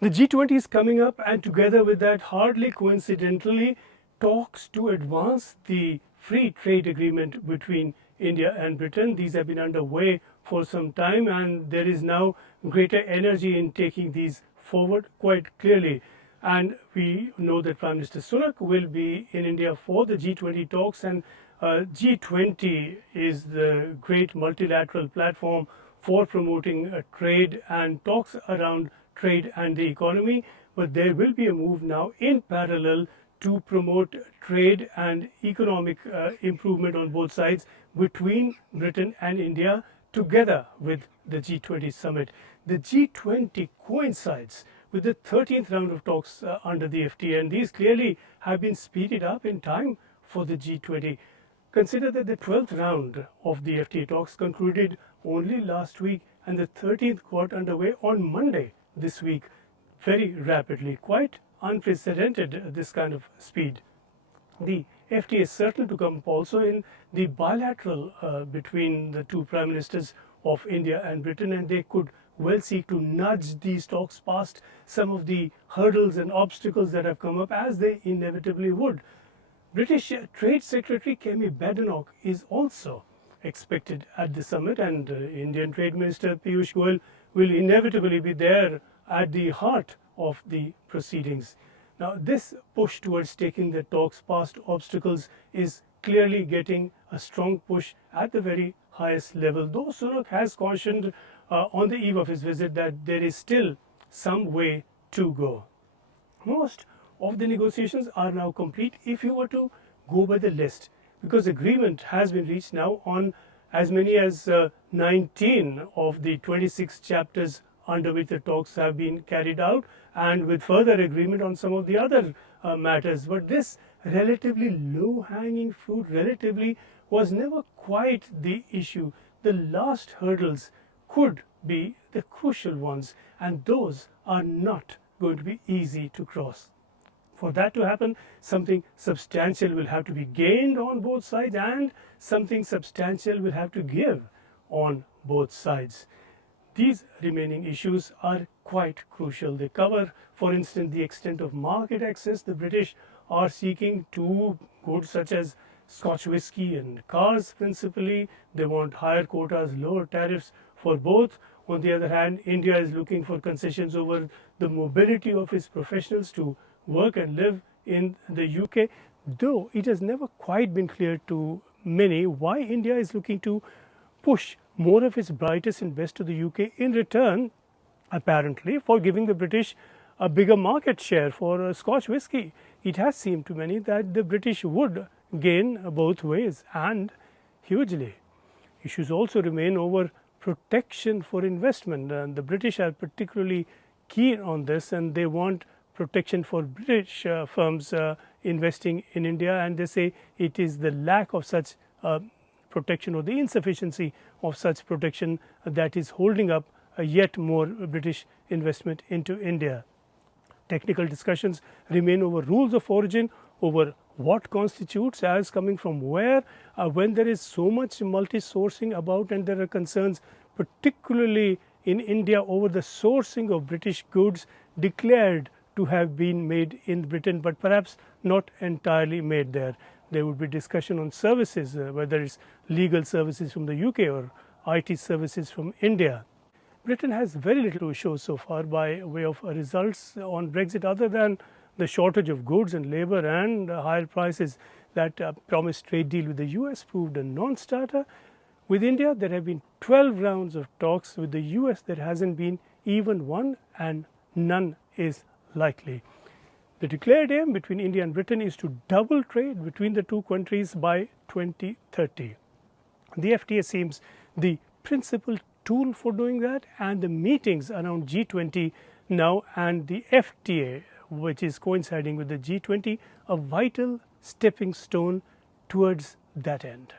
The G20 is coming up, and together with that, hardly coincidentally, talks to advance the free trade agreement between India and Britain. These have been underway for some time, and there is now greater energy in taking these forward quite clearly. And we know that Prime Minister Sunak will be in India for the G20 talks, and G20 is the great multilateral platform for promoting trade and talks around trade and the economy. But there will be a move now in parallel to promote trade and economic improvement on both sides between Britain and India together with the G20 summit. The G20 coincides with the 13th round of talks under the FTA, and these clearly have been speeded up in time for the G20. Consider that the 12th round of the FTA talks concluded only last week, and the 13th got underway on Monday this week, very rapidly, quite unprecedented, this kind of speed. The FTA is certain to come also in the bilateral between the two Prime Ministers of India and Britain, and they could well seek to nudge these talks past some of the hurdles and obstacles that have come up, as they inevitably would. British Trade Secretary Kemi Badenoch is also expected at the summit, and Indian Trade Minister Piyush Goyal will inevitably be there at the heart of the proceedings. Now, this push towards taking the talks past obstacles is clearly getting a strong push at the very highest level, though Sunak has cautioned on the eve of his visit that there is still some way to go. Most of the negotiations are now complete if you were to go by the list, because agreement has been reached now on as many as 19 of the 26 chapters under which the talks have been carried out, and with further agreement on some of the other matters. But this relatively low-hanging fruit was never quite the issue. The last hurdles could be the crucial ones, and those are not going to be easy to cross. For that to happen, something substantial will have to be gained on both sides, and something substantial will have to give on both sides. These remaining issues are quite crucial. They cover, for instance, the extent of market access. The British are seeking to goods such as Scotch whisky and cars principally. They want higher quotas, lower tariffs for both. On the other hand, India is looking for concessions over the mobility of its professionals to work and live in the UK, though it has never quite been clear to many why India is looking to push more of its brightest and best to the UK in return, apparently, for giving the British a bigger market share for Scotch whisky. It has seemed to many that the British would gain both ways, and hugely. Issues also remain over protection for investment, and the British are particularly keen on this, and they want protection for British firms investing in India, and they say it is the lack of such protection or the insufficiency of such protection that is holding up yet more British investment into India. Technical discussions remain over rules of origin, over what constitutes as coming from where, when there is so much multi-sourcing about, and there are concerns particularly in India over the sourcing of British goods declared to have been made in Britain, but perhaps not entirely made there. There would be discussion on services, whether it's legal services from the UK or IT services from India. Britain has very little to show so far by way of results on Brexit, other than the shortage of goods and labour and higher prices. That promised trade deal with the US proved a non-starter. With India, there have been 12 rounds of talks. With the US, there hasn't been even one, and none is likely. The declared aim between India and Britain is to double trade between the two countries by 2030. The FTA seems the principal tool for doing that, and the meetings around G20 now and the FTA, which is coinciding with the G20, a vital stepping stone towards that end.